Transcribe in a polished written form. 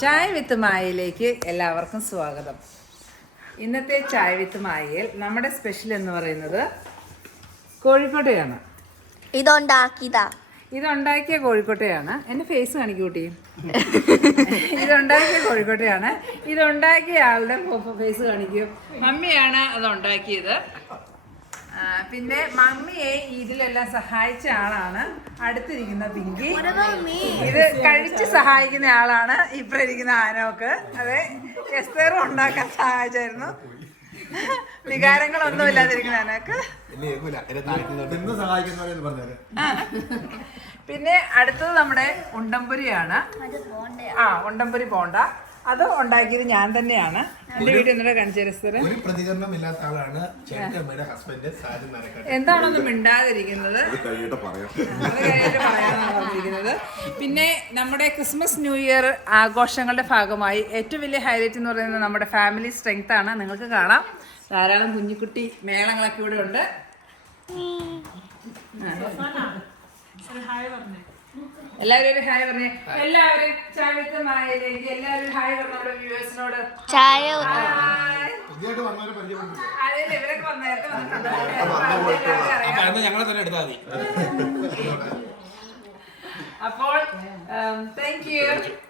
ചായ വിത്ത് മായയിലേക്ക് എല്ലാവർക്കും സ്വാഗതം. ഇന്നത്തെ ചായ വിത്ത് മായയിൽ നമ്മുടെ സ്പെഷ്യൽ എന്ന് പറയുന്നത് കോഴിക്കോട്ടയാണ്. ഇതുണ്ടാക്കിയ കോഴിക്കോട്ടയാണ്. എൻ്റെ ഫേസ് കാണിക്കൂട്ടി. ഇതുണ്ടാക്കിയ കോഴിക്കോട്ടയാണ്. ഇതുണ്ടാക്കിയ ആളുടെ ഫേസ് കാണിക്കൂ. മമ്മിയാണ് അത് ഉണ്ടാക്കിയത്. പിന്നെ മമ്മിയെ ഇതിലെല്ലാം സഹായിച്ച ആളാണ് അടുത്തിരിക്കുന്ന പിങ്കി. ഇത് കഴിച്ച് സഹായിക്കുന്ന ആളാണ് ഇപ്പം ഇരിക്കുന്ന ആനോക്ക്. അതെ, എസ്തേറും ഉണ്ടാക്കാൻ സഹായിച്ചായിരുന്നു. വികാരങ്ങളൊന്നും ഇല്ലാതിരിക്കുന്ന ആനോക്ക്. പിന്നെ അടുത്തത് നമ്മുടെ ഉണ്ടംപുരിയാണ്. ഉണ്ടംപുരി പോണ്ട. അത് ഉണ്ടാക്കിയത് ഞാൻ തന്നെയാണ്. എന്റെ വീട്ടിൽ ഒന്നുകൂടെ കാണിച്ചു. ഒരു പ്രതികരണമില്ലാത്ത ആളാണ് ഹസ്ബൻഡ്. എന്താണൊന്നും മിണ്ടാതിരിക്കുന്നത് അത് കഴിഞ്ഞിട്ട് പറയാനാണ് പറഞ്ഞിരിക്കുന്നത്. പിന്നെ നമ്മുടെ ക്രിസ്മസ് ന്യൂ ഇയർ ആഘോഷങ്ങളുടെ ഭാഗമായി ഏറ്റവും വലിയ ഹൈലൈറ്റ് എന്ന് പറയുന്നത് നമ്മുടെ ഫാമിലി സ്ട്രെങ്ത് ആണ്. നിങ്ങൾക്ക് കാണാം, ധാരാളം കുഞ്ഞിക്കുട്ടി മേളങ്ങളൊക്കെ ഇവിടെ ഉണ്ട്. എല്ലാവരും ഒരു ഹായ് പറഞ്ഞേ. എല്ലാവരും ചായ വിത്ത് മായയിലേക്ക് എല്ലാവരും ഹായ് പറഞ്ഞു നമ്മുടെ വ്യൂവേഴ്സിനോട്. ഇവരൊക്കെ വന്നേരത്തെ അപ്പോൾ താങ്ക് യു.